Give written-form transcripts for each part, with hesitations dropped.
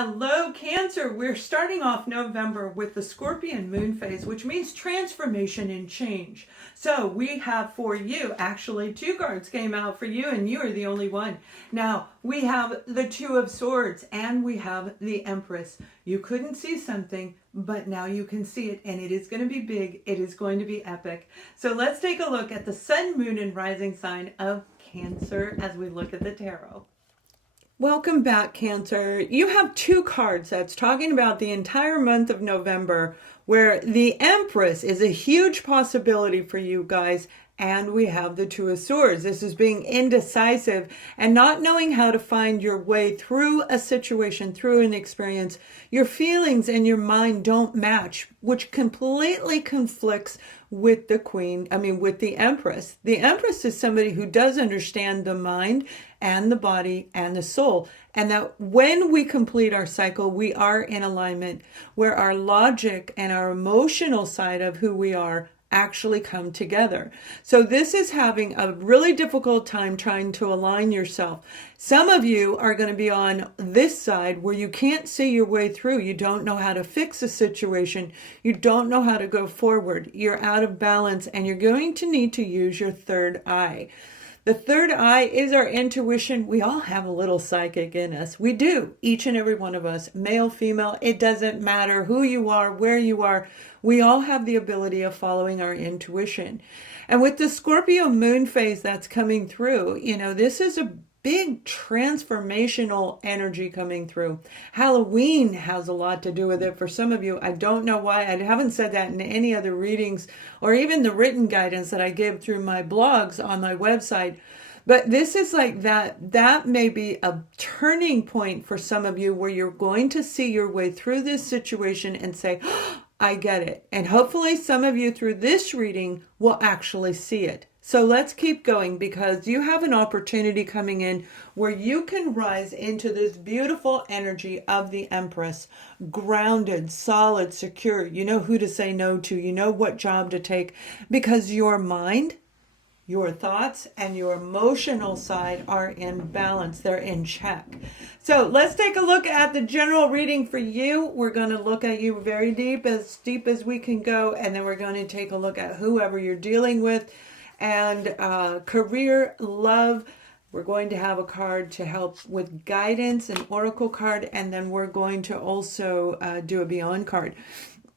Hello, Cancer. We're starting off November with the Scorpion moon phase, which means transformation and change. So we have for you, actually, two cards came out for you, and you are the only one. Now, we have the Two of Swords, and we have the Empress. You couldn't see something, but now you can see it, and it is going to be big. It is going to be epic. So let's take a look at the Sun, Moon, and Rising sign of Cancer as we look at the tarot. Welcome back, Cancer. You have two cards that's talking about the entire month of November, where the Empress is a huge possibility for you guys, and we have the Two of Swords. This is being indecisive and not knowing how to find your way through a situation, through an experience. Your feelings and your mind don't match, which completely conflicts with with the Empress. The Empress is somebody who does understand the mind and the body and the soul. And that when we complete our cycle, we are in alignment where our logic and our emotional side of who we are actually come together. So this is having a really difficult time trying to align yourself. Some of you are going to be on this side where you can't see your way through. You don't know how to fix a situation. You don't know how to go forward. You're out of balance, and you're going to need to use your third eye. The third eye is our intuition. We all have a little psychic in us. We do, each and every one of us, male, female, it doesn't matter who you are, where you are. We all have the ability of following our intuition. And with the Scorpio moon phase that's coming through, this is a big transformational energy coming through. Halloween has a lot to do with it for some of you. I don't know why. I haven't said that in any other readings or even the written guidance that I give through my blogs on my website. But this is like that may be a turning point for some of you where you're going to see your way through this situation and say, oh, I get it. And hopefully some of you through this reading will actually see it. So let's keep going, because you have an opportunity coming in where you can rise into this beautiful energy of the Empress, grounded, solid, secure. You know who to say no to. You know what job to take, because your mind, your thoughts, and your emotional side are in balance. They're in check. So let's take a look at the general reading for you. We're going to look at you very deep as we can go, and then we're going to take a look at whoever you're dealing with. And career, love, we're going to have a card to help with guidance, an oracle card, and then we're going to also do a beyond card.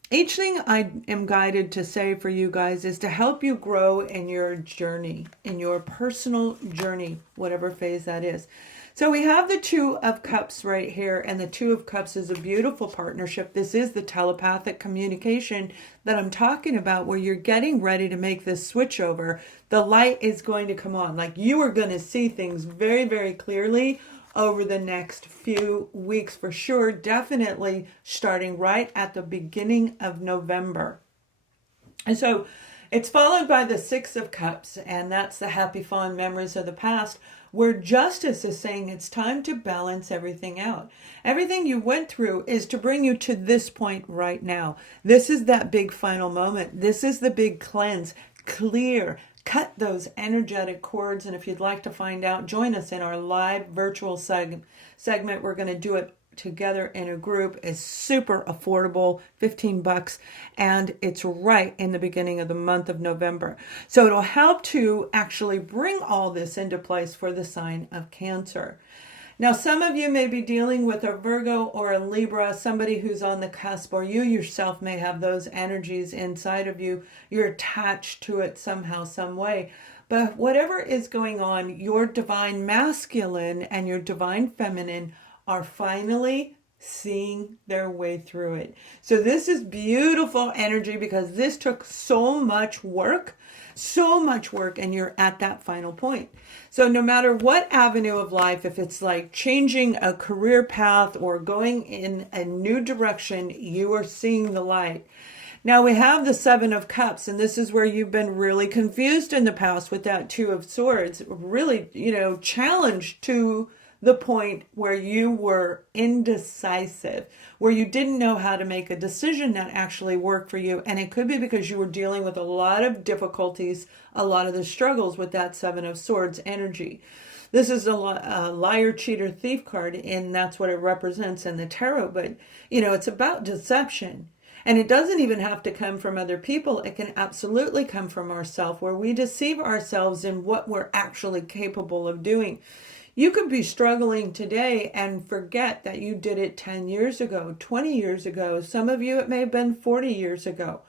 Each thing I am guided to say for you guys is to help you grow in your journey, in your personal journey, whatever phase that is. So we have the Two of Cups right here, and the Two of Cups is a beautiful partnership. This is the telepathic communication that I'm talking about, where you're getting ready to make this switch over. The light is going to come on. Like, you are going to see things very, very clearly over the next few weeks for sure. Definitely starting right at the beginning of November. And so it's followed by the Six of Cups, and that's the happy, fond memories of the past, where justice is saying it's time to balance everything out. Everything you went through is to bring you to this point right now. This is that big final moment. This is the big cleanse. Clear. Cut those energetic cords. And if you'd like to find out, join us in our live virtual segment. We're going to do it together in a group. Is super affordable, $15, and it's right in the beginning of the month of November. So it'll help to actually bring all this into place for the sign of Cancer. Now, some of you may be dealing with a Virgo or a Libra, somebody who's on the cusp, or you yourself may have those energies inside of you. You're attached to it somehow, some way. But whatever is going on, your divine masculine and your divine feminine are finally seeing their way through it. So this is beautiful energy, because this took so much work, and you're at that final point. So no matter what avenue of life, if it's like changing a career path or going in a new direction, you are seeing the light. Now we have the Seven of Cups, and this is where you've been really confused in the past with that Two of Swords, really, challenged to the point where you were indecisive, where you didn't know how to make a decision that actually worked for you. And it could be because you were dealing with a lot of difficulties, a lot of the struggles with that Seven of Swords energy. This is a liar, cheater, thief card, and that's what it represents in the tarot. But, it's about deception. And it doesn't even have to come from other people. It can absolutely come from ourselves, where we deceive ourselves in what we're actually capable of doing. You could be struggling today and forget that you did it 10 years ago, 20 years ago. Some of you, it may have been 40 years ago.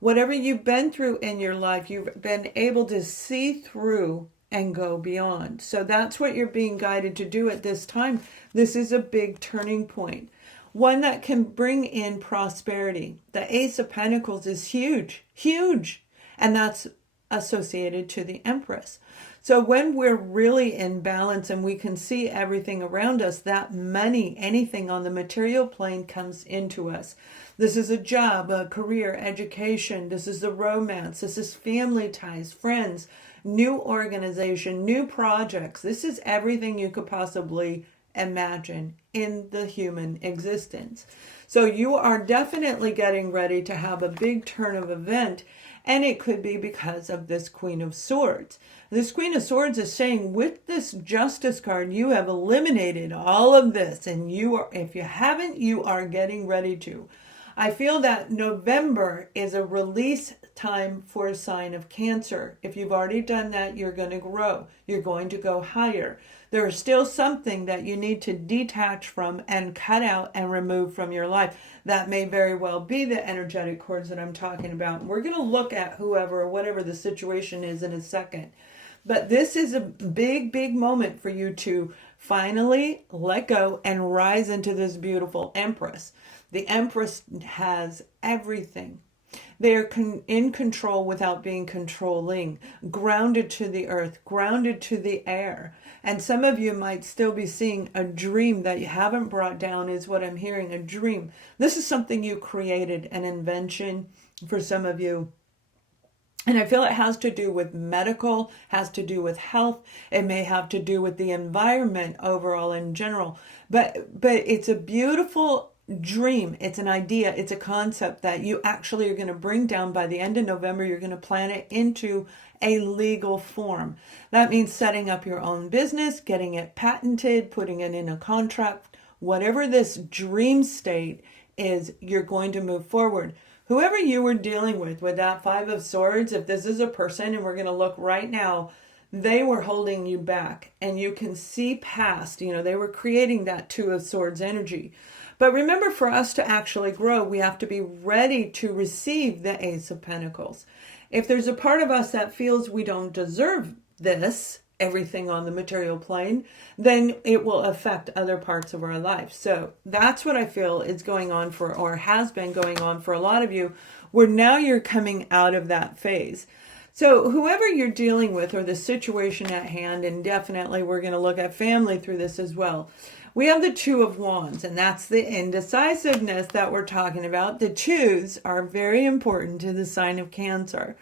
Whatever you've been through in your life, you've been able to see through and go beyond. So that's what you're being guided to do at this time. This is a big turning point. One that can bring in prosperity. The Ace of Pentacles is huge, huge. And that's associated to the Empress. So when we're really in balance and we can see everything around us, that money, anything on the material plane comes into us. This is a job, a career, education. This is the romance. This is family ties, friends, new organization, new projects. This is everything you could possibly imagine in the human existence. So you are definitely getting ready to have a big turn of event, and it could be because of this Queen of Swords. This Queen of Swords is saying with this Justice card, you have eliminated all of this, and you are, if you haven't, you are getting ready to. I feel that November is a release time for a sign of Cancer. If you've already done that, you're going to grow. You're going to go higher. There is still something that you need to detach from and cut out and remove from your life. That may very well be the energetic cords that I'm talking about. We're going to look at whoever or whatever the situation is in a second. But this is a big, big moment for you to finally let go and rise into this beautiful Empress. The Empress has everything. They are in control without being controlling, grounded to the earth, grounded to the air. And some of you might still be seeing a dream that you haven't brought down, is what I'm hearing, a dream. This is something you created, an invention for some of you. And I feel it has to do with medical, has to do with health. It may have to do with the environment overall in general. But it's a beautiful dream. It's an idea. It's a concept that you actually are going to bring down by the end of November. You're going to plan it into a legal form. That means setting up your own business, getting it patented, putting it in a contract. Whatever this dream state is, you're going to move forward. Whoever you were dealing with that Five of Swords, if this is a person, and we're going to look right now, they were holding you back, and you can see past, they were creating that Two of Swords energy. But remember, for us to actually grow, we have to be ready to receive the Ace of Pentacles. If there's a part of us that feels we don't deserve this, everything on the material plane, then it will affect other parts of our life. So that's what I feel is going on for, or has been going on for a lot of you, where now you're coming out of that phase. So whoever you're dealing with, or the situation at hand, and definitely we're going to look at family through this as well. We have the Two of Wands, and that's the indecisiveness that we're talking about. The twos are very important to the sign of Cancer.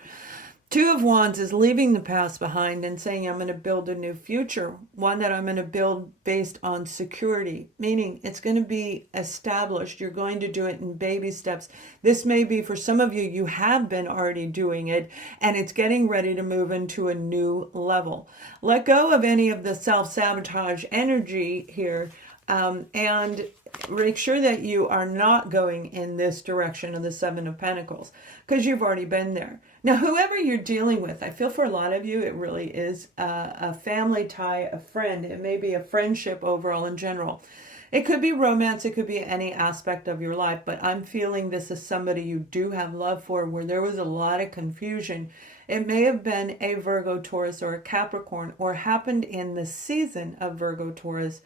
Two of Wands is leaving the past behind and saying, I'm going to build a new future, one that I'm going to build based on security, meaning it's going to be established. You're going to do it in baby steps. This may be, for some of you, you have been already doing it, and it's getting ready to move into a new level. Let go of any of the self-sabotage energy here, and make sure that you are not going in this direction of the Seven of Pentacles, because you've already been there. Now, whoever you're dealing with, I feel for a lot of you, it really is a family tie, a friend. It may be a friendship overall in general. It could be romance. It could be any aspect of your life. But I'm feeling this is somebody you do have love for, where there was a lot of confusion. It may have been a Virgo, Taurus, or a Capricorn, or happened in the season of Virgo, Taurus,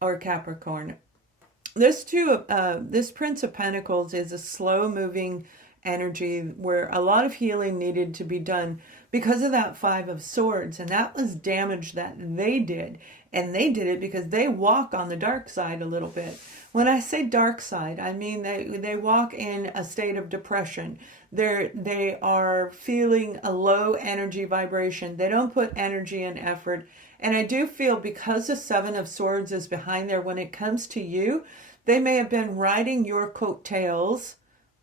or Capricorn. This Prince of Pentacles is a slow-moving energy where a lot of healing needed to be done because of that Five of Swords, and that was damage that they did, and they did it because they walk on the dark side a little bit. When I say dark side, I mean they walk in a state of depression. They are feeling a low energy vibration. They don't put energy and effort, and I do feel because the Seven of Swords is behind there, when it comes to you, they may have been riding your coattails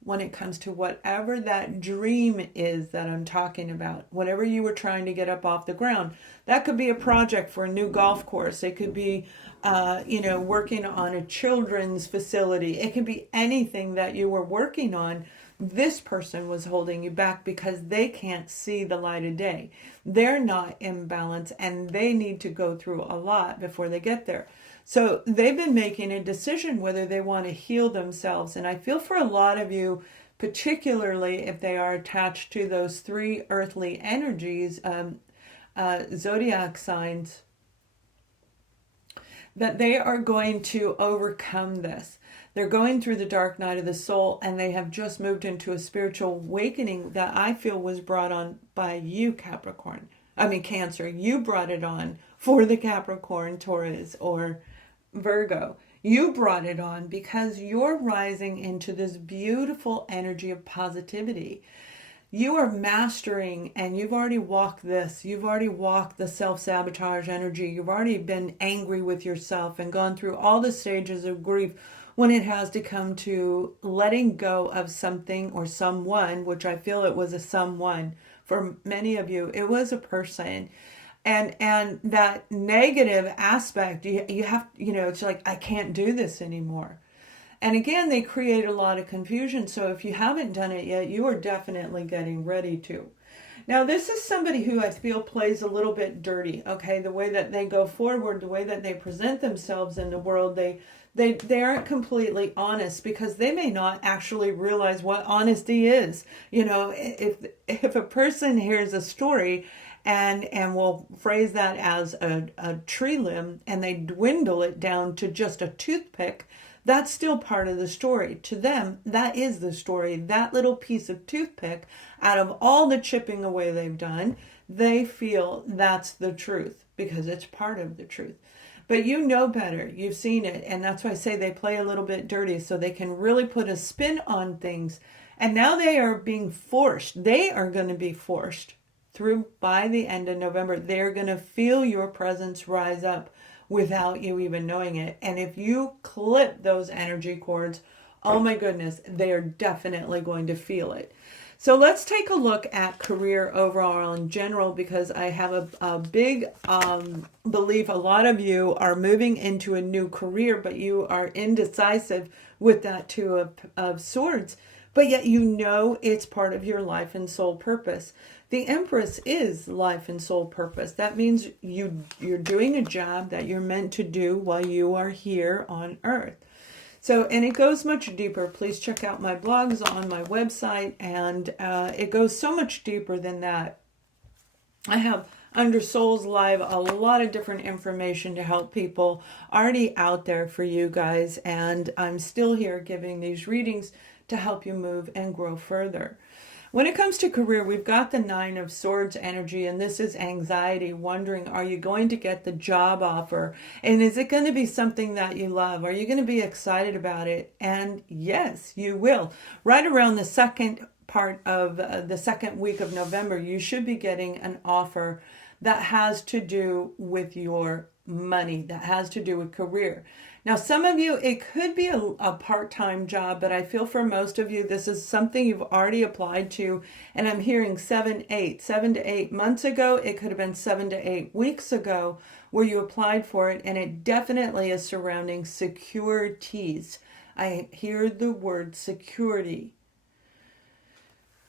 when it comes to whatever that dream is that I'm talking about, whatever you were trying to get up off the ground. That could be a project for a new golf course. It could be, working on a children's facility. It could be anything that you were working on. This person was holding you back because they can't see the light of day. They're not in balance and they need to go through a lot before they get there. So they've been making a decision whether they want to heal themselves. And I feel for a lot of you, particularly if they are attached to those 3 earthly energies, zodiac signs, that they are going to overcome this. They're going through the dark night of the soul, and they have just moved into a spiritual awakening that I feel was brought on by you, Cancer. You brought it on for the Capricorn, Taurus, or Virgo. You brought it on because you're rising into this beautiful energy of positivity. You are mastering, and you've already walked this. You've already walked the self-sabotage energy. You've already been angry with yourself and gone through all the stages of grief when it has to come to letting go of something or someone, which I feel it was a someone. For many of you, it was a person. And that negative aspect, you have, it's like, I can't do this anymore. And again, they create a lot of confusion. So if you haven't done it yet, you are definitely getting ready to. Now, this is somebody who I feel plays a little bit dirty, okay? The way that they go forward, the way that they present themselves in the world, they aren't completely honest because they may not actually realize what honesty is. If a person hears a story and we'll phrase that as a tree limb, and they dwindle it down to just a toothpick, that's still part of the story. To them, that is the story. That little piece of toothpick, out of all the chipping away they've done, they feel that's the truth because it's part of the truth. But you know better. You've seen it. And that's why I say they play a little bit dirty so they can really put a spin on things. And now they are being forced. They are going to be forced through by the end of November. They're going to feel your presence rise up without you even knowing it. And if you clip those energy cords, oh my goodness, they are definitely going to feel it. So let's take a look at career overall in general, because I have a big belief a lot of you are moving into a new career, but you are indecisive with that 2 of Swords. But yet it's part of your life and soul purpose. The Empress is life and soul purpose. That means you're doing a job that you're meant to do while you are here on Earth. So, and it goes much deeper. Please check out my blogs on my website, and it goes so much deeper than that. I have under Souls Live a lot of different information to help people already out there for you guys, and I'm still here giving these readings to help you move and grow further. When it comes to career, we've got the 9 of Swords energy, and this is anxiety, wondering, are you going to get the job offer? And is it going to be something that you love? Are you going to be excited about it? And yes, you will. Right around the second part of the second week of November, you should be getting an offer that has to do with your money, that has to do with career. Now, some of you, it could be a part-time job, but I feel for most of you, this is something you've already applied to. And I'm hearing 7 to 8 months ago. It could have been 7 to 8 weeks ago where you applied for it. And it definitely is surrounding securities. I hear the word security.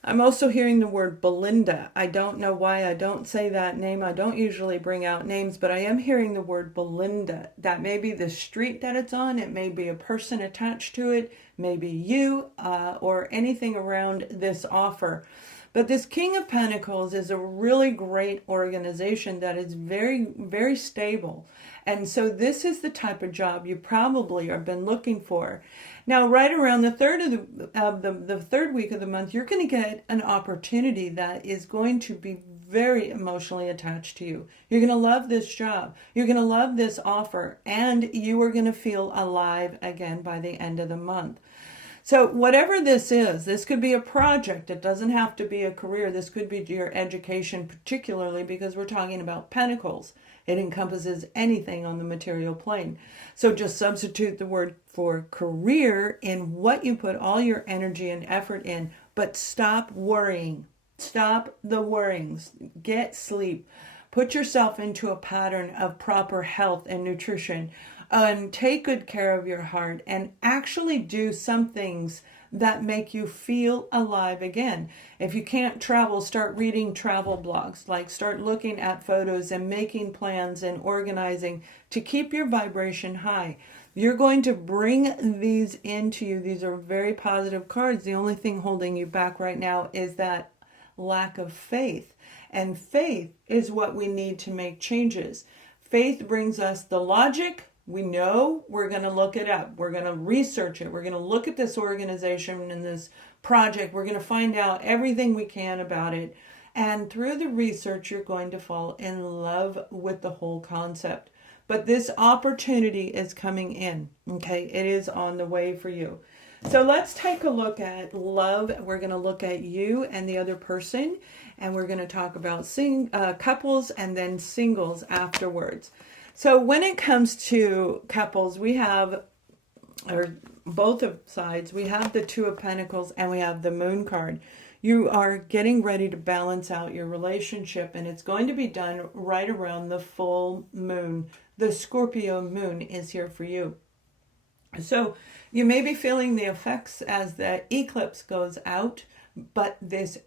I'm also hearing the word Belinda. I don't know why I don't say that name. I don't usually bring out names, but I am hearing the word Belinda. That may be the street that it's on. It may be a person attached to it, maybe you, or anything around this offer. But this King of Pentacles is a really great organization that is very, very stable. And so this is the type of job you probably have been looking for. Now, right around the third week of the month, you're going to get an opportunity that is going to be very emotionally attached to you. You're going to love this job. You're going to love this offer, and you are going to feel alive again by the end of the month. So whatever this is, this could be a project. It doesn't have to be a career. This could be your education, particularly because we're talking about pentacles. It encompasses anything on the material plane. So just substitute the word for career in what you put all your energy and effort in, but stop worrying. Stop the worryings. Get sleep. Put yourself into a pattern of proper health and nutrition, and take good care of your heart, and actually do some things that make you feel alive again. If you can't travel, start reading travel blogs. Like, start looking at photos and making plans and organizing to keep your vibration high. You're going to bring these into you. These are very positive cards. The only thing holding you back right now is that lack of faith. And faith is what we need to make changes. Faith brings us the logic. We know, we're going to look it up. We're going to research it. We're going to look at this organization and this project. We're going to find out everything we can about it. And through the research, you're going to fall in love with the whole concept. But this opportunity is coming in, okay? It is on the way for you. So let's take a look at love. We're going to look at you and the other person, and we're going to talk about couples and then singles afterwards. So when it comes to couples, we have, or both of sides, we have the Two of Pentacles and we have the Moon card. You are getting ready to balance out your relationship, and it's going to be done right around the full moon. The Scorpio moon is here for you. So you may be feeling the effects as the eclipse goes out, but this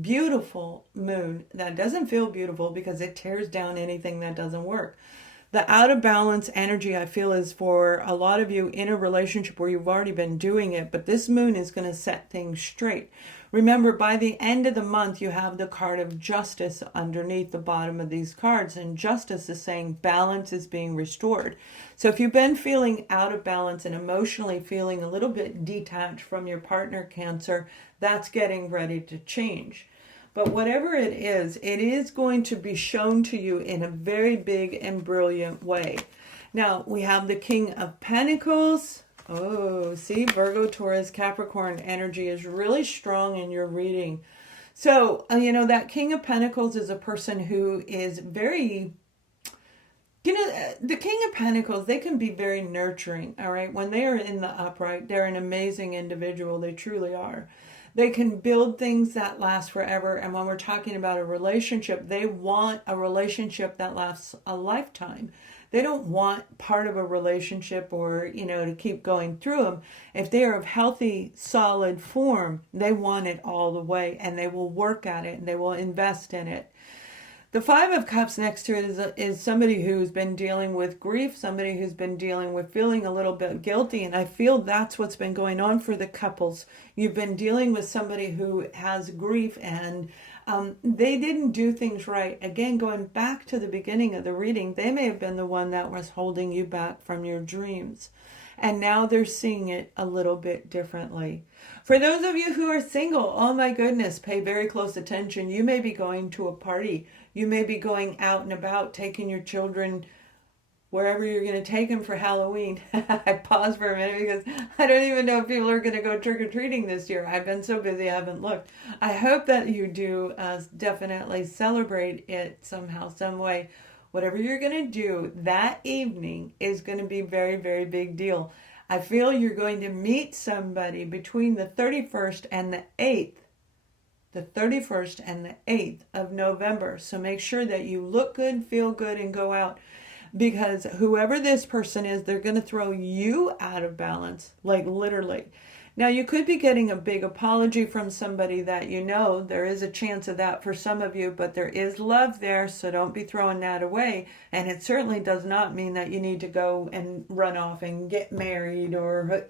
beautiful moon that doesn't feel beautiful because it tears down anything that doesn't work. The out of balance energy, I feel, is for a lot of you in a relationship where you've already been doing it, but this moon is going to set things straight. Remember, by the end of the month, you have the card of justice underneath the bottom of these cards, and justice is saying balance is being restored. So if you've been feeling out of balance and emotionally feeling a little bit detached from your partner, Cancer, that's getting ready to change. But whatever it is going to be shown to you in a very big and brilliant way. Now, we have the King of Pentacles. Oh, see, Virgo, Taurus, Capricorn energy is really strong in your reading. So, that King of Pentacles is a person who is very, the King of Pentacles, they can be very nurturing, all right? When they are in the upright, they're an amazing individual. They truly are. They can build things that last forever. And when we're talking about a relationship, they want a relationship that lasts a lifetime. They don't want part of a relationship or, to keep going through them. If they are of healthy, solid form, they want it all the way, and they will work at it and they will invest in it. The Five of Cups next to it is somebody who's been dealing with grief, somebody who's been dealing with feeling a little bit guilty, and I feel that's what's been going on for the couples. You've been dealing with somebody who has grief, and they didn't do things right. Again, going back to the beginning of the reading, they may have been the one that was holding you back from your dreams. And now they're seeing it a little bit differently. For those of you who are single, oh my goodness, pay very close attention. You may be going to a party. You may be going out and about, taking your children wherever you're going to take them for Halloween. I paused for a minute because I don't even know if people are going to go trick-or-treating this year. I've been so busy, I haven't looked. I hope that you do definitely celebrate it somehow, some way. Whatever you're going to do that evening is going to be very, very big deal. I feel you're going to meet somebody between the 31st and the 8th. The 31st and the 8th of November. So make sure that you look good, feel good, and go out. Because whoever this person is, they're going to throw you out of balance. Like literally. Now, you could be getting a big apology from somebody that you know. There is a chance of that for some of you, but there is love there, so don't be throwing that away. And it certainly does not mean that you need to go and run off and get married or,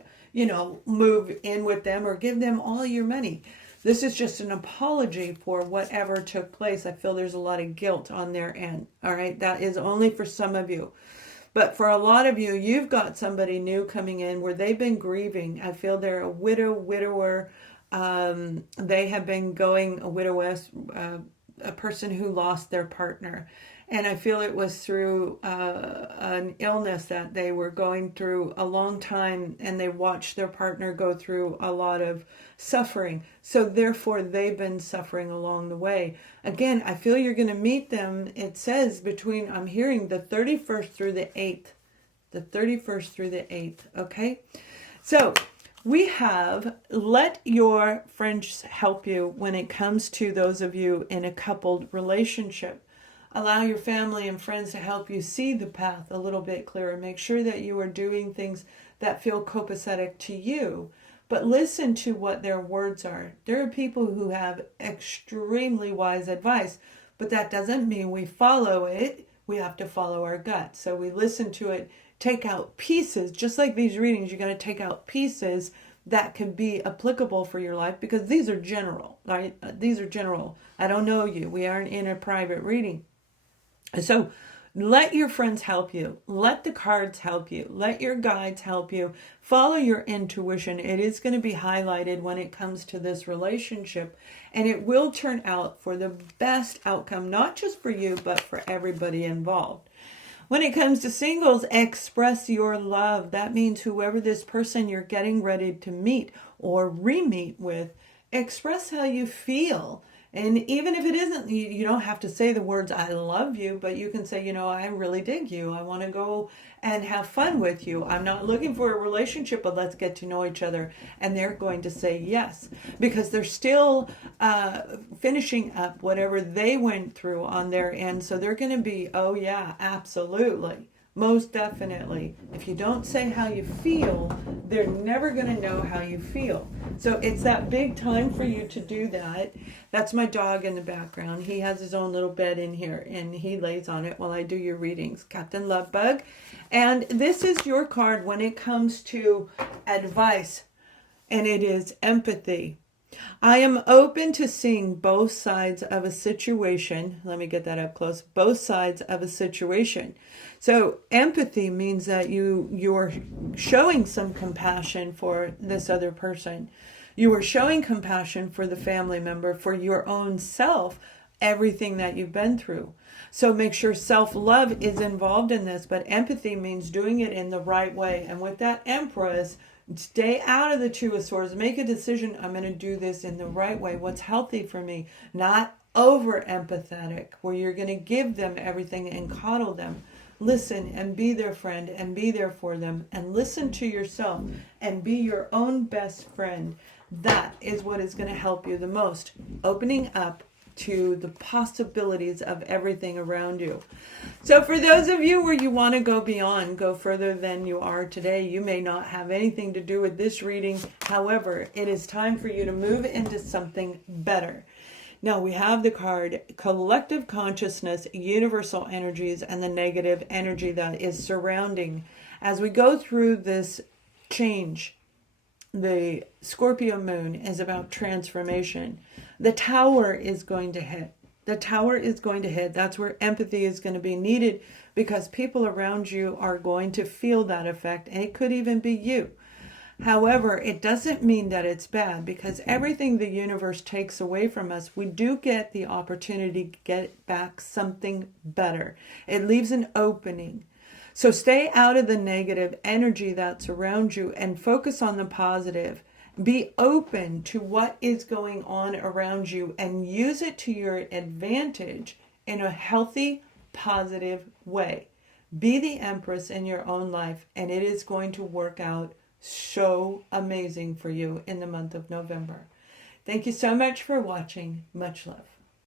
move in with them or give them all your money. This is just an apology for whatever took place. I feel there's a lot of guilt on their end, all right? That is only for some of you. But for a lot of you, you've got somebody new coming in where they've been grieving. I feel they're a widower. They have been going a widowess, a person who lost their partner. And I feel it was through an illness that they were going through a long time, and they watched their partner go through a lot of suffering. So therefore, they've been suffering along the way. Again, I feel you're going to meet them. It says between, I'm hearing the 31st through the 8th. The 31st through the 8th, okay? So we have let your friends help you when it comes to those of you in a coupled relationship. Allow your family and friends to help you see the path a little bit clearer. Make sure that you are doing things that feel copacetic to you, but listen to what their words are. There are people who have extremely wise advice, but that doesn't mean we follow it. We have to follow our gut. So we listen to it, take out pieces, just like these readings, you got to take out pieces that can be applicable for your life, because these are general, right? These are general. I don't know you. We aren't in a private reading. So let your friends help you. Let the cards help you. Let your guides help you. Follow your intuition. It is going to be highlighted when it comes to this relationship, and it will turn out for the best outcome, not just for you, but for everybody involved. When it comes to singles, express your love. That means whoever this person you're getting ready to meet or re-meet with, express how you feel. And even if it isn't, you don't have to say the words, I love you, but you can say, I really dig you. I want to go and have fun with you. I'm not looking for a relationship, but let's get to know each other. And they're going to say yes, because they're still finishing up whatever they went through on their end. So they're going to be, oh yeah, absolutely. Most definitely. If you don't say how you feel, they're never going to know how you feel. So it's that big time for you to do that. That's my dog in the background. He has his own little bed in here, and he lays on it while I do your readings. Captain Lovebug. And this is your card when it comes to advice, and it is empathy. I am open to seeing both sides of a situation. Let me get that up close. Both sides of a situation. So empathy means that you're showing some compassion for this other person. You are showing compassion for the family member, for your own self, everything that you've been through. So make sure self-love is involved in this, but empathy means doing it in the right way. And with that Empress, stay out of the Two of Swords. Make a decision. I'm going to do this in the right way. What's healthy for me? Not over empathetic, where you're going to give them everything and coddle them. Listen and be their friend and be there for them, and listen to yourself and be your own best friend. That is what is going to help you the most. Opening up to the possibilities of everything around you. So for those of you where you want to go beyond, go further than you are today, you may not have anything to do with this reading. However, it is time for you to move into something better. Now we have the card collective consciousness, universal energies, and the negative energy that is surrounding. As we go through this change, the Scorpio moon is about transformation. The tower is going to hit. The tower is going to hit. That's where empathy is going to be needed, because people around you are going to feel that effect, and it could even be you. However, it doesn't mean that it's bad, because everything the universe takes away from us, we do get the opportunity to get back something better. It leaves an opening. So stay out of the negative energy that's around you and focus on the positive. Be open to what is going on around you and use it to your advantage in a healthy, positive way. Be the Empress in your own life, and it is going to work out so amazing for you in the month of November. Thank you so much for watching. Much love.